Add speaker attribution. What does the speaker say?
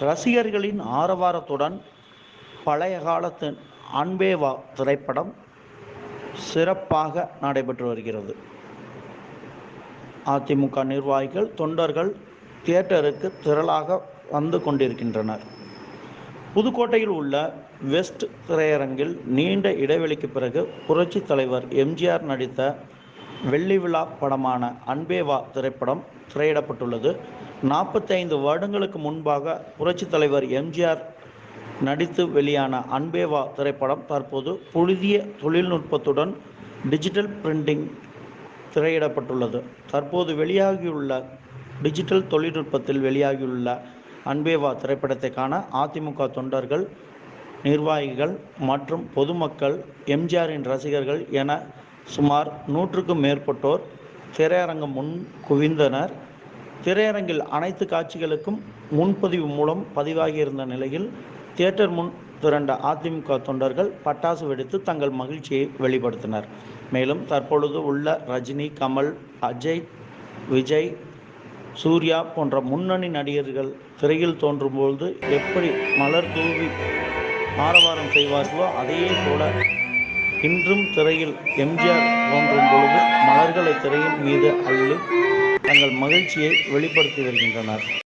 Speaker 1: ரசிகர்களின் ஆரவாரத்துடன் பழைய காலத்து அன்பேவா திரைப்படம் சிறப்பாக நடைபெற்று வருகிறது. அதிமுக நிர்வாகிகள் தொண்டர்கள் தியேட்டருக்கு திரளாக வந்து கொண்டிருக்கின்றனர். புதுக்கோட்டையில் உள்ள வெஸ்ட் திரையரங்கில் நீண்ட இடைவெளிக்கு பிறகு புரட்சித் தலைவர் எம்ஜிஆர் நடித்த வெள்ளி விழா படமான அன்பேவா திரைப்படம் திரையிடப்பட்டுள்ளது. நாற்பத்தைந்து வருடங்களுக்கு முன்பாக புரட்சி தலைவர் எம்ஜிஆர் நடித்து வெளியான அன்பேவா திரைப்படம் தற்போது புதிய தொழில்நுட்பத்துடன் டிஜிட்டல் பிரிண்டிங் திரையிடப்பட்டுள்ளது. தற்போது வெளியாகியுள்ள டிஜிட்டல் தொழில்நுட்பத்தில் வெளியாகியுள்ள அன்பேவா திரைப்படத்தை காண அதிமுக தொண்டர்கள் நிர்வாகிகள் மற்றும் பொதுமக்கள் எம்ஜிஆரின் ரசிகர்கள் என சுமார் நூற்றுக்கும் மேற்பட்டோர் திரையரங்கம் முன் குவிந்தனர். திரையரங்கில் அனைத்து காட்சிகளுக்கும் முன்பதிவு மூலம் பதிவாகியிருந்த நிலையில் தியேட்டர் முன் திரண்ட அதிமுக தொண்டர்கள் பட்டாசு வெடித்து தங்கள் மகிழ்ச்சியை வெளிப்படுத்தினர். மேலும் தற்பொழுது உள்ள ரஜினி கமல் அஜய் விஜய் சூர்யா போன்ற முன்னணி நடிகர்கள் திரையில் தோன்றும்போது எப்படி மலர் தூவி ஆரவாரம் செய்வார்களோ அதே போல இன்றும் திரையில் எம்ஜிஆர் தோன்றும் பொழுது மலர்களை திரையின் மீது அள்ளி தங்கள் மகிழ்ச்சியை வெளிப்படுத்தி வருகின்றனர்.